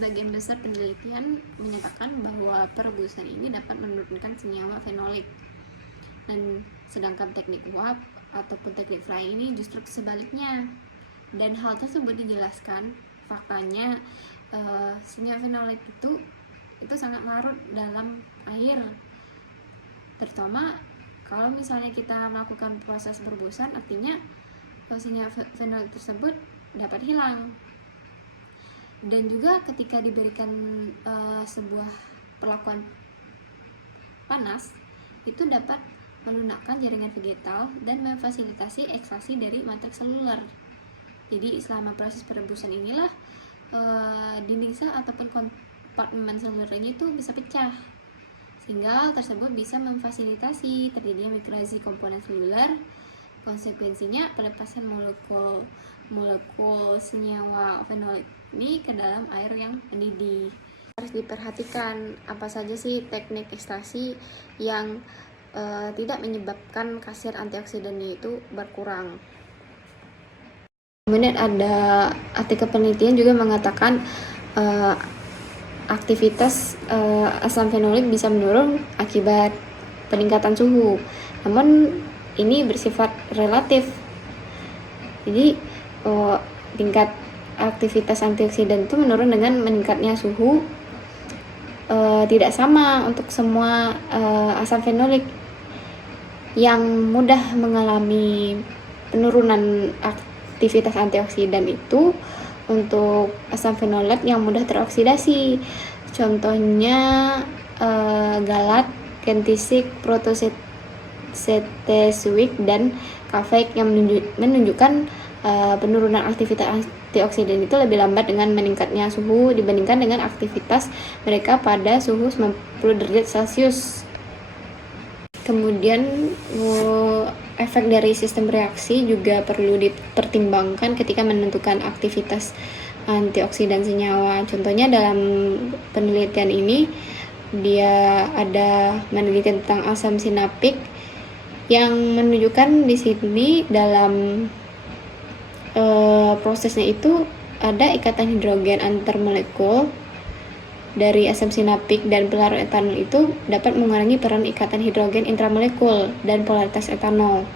Sebagian besar penelitian menyatakan bahwa perebusan ini dapat menurunkan senyawa fenolik, dan sedangkan teknik uap ataupun teknik fry ini justru sebaliknya. Dan hal tersebut dijelaskan faktanya senyawa fenolik itu sangat larut dalam air, terutama kalau misalnya kita melakukan proses perebusan, artinya senyawa fenolik tersebut dapat hilang. Dan juga ketika diberikan sebuah perlakuan panas, itu dapat melunakkan jaringan vegetal dan memfasilitasi ekstraksi dari matriks seluler. Jadi selama proses perebusan inilah dinding sel ataupun kompartemen selulernya itu bisa pecah, sehingga hal tersebut bisa memfasilitasi terjadinya migrasi komponen seluler. Konsekuensinya pelepasan molekul senyawa fenolik ini ke dalam air yang mendidih. Harus diperhatikan apa saja sih teknik ekstraksi yang tidak menyebabkan khasiat antioksidannya itu berkurang. Kemudian ada artikel penelitian juga mengatakan aktivitas asam fenolik bisa menurun akibat peningkatan suhu. Namun ini bersifat relatif. Jadi tingkat aktivitas antioksidan itu menurun dengan meningkatnya suhu, tidak sama untuk semua asam fenolik. Yang mudah mengalami penurunan aktivitas antioksidan itu untuk asam fenolat yang mudah teroksidasi. Contohnya galat, kentisik, protosetesuik, dan kafeik yang menunjukkan penurunan aktivitas antioksidan itu lebih lambat dengan meningkatnya suhu dibandingkan dengan aktivitas mereka pada suhu 90 derajat Celcius. Kemudian efek dari sistem reaksi juga perlu dipertimbangkan ketika menentukan aktivitas antioksidan senyawa. Contohnya dalam penelitian ini dia ada meneliti tentang asam sinapik yang menunjukkan di sini dalam prosesnya itu ada ikatan hidrogen antar molekul dari asam sinapik dan pelarut etanol itu dapat mengurangi peran ikatan hidrogen intramolekul dan polaritas etanol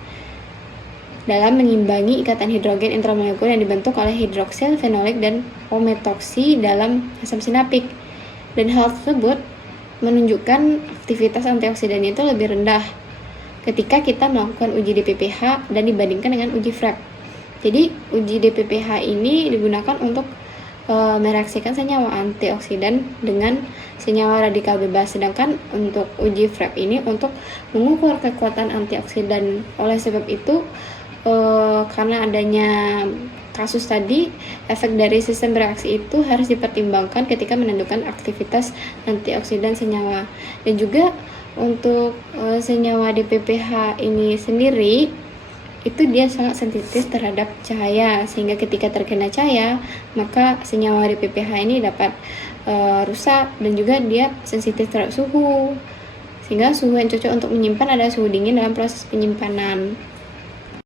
dalam mengimbangi ikatan hidrogen intramolekul yang dibentuk oleh hidroksil fenolik dan O-metoksi dalam asam sinapik. Dan hal tersebut menunjukkan aktivitas antioksidan itu lebih rendah ketika kita melakukan uji DPPH dan dibandingkan dengan uji FRAP. Jadi uji DPPH ini digunakan untuk mereaksikan senyawa antioksidan dengan senyawa radikal bebas, sedangkan untuk uji FRAP ini untuk mengukur kekuatan antioksidan. Oleh sebab itu karena adanya kasus tadi, efek dari sistem reaksi itu harus dipertimbangkan ketika menentukan aktivitas antioksidan senyawa. Dan juga untuk senyawa DPPH ini sendiri itu dia sangat sensitif terhadap cahaya, sehingga ketika terkena cahaya maka senyawa DPPH ini dapat rusak, dan juga dia sensitif terhadap suhu, sehingga suhu yang cocok untuk menyimpan adalah suhu dingin dalam proses penyimpanan.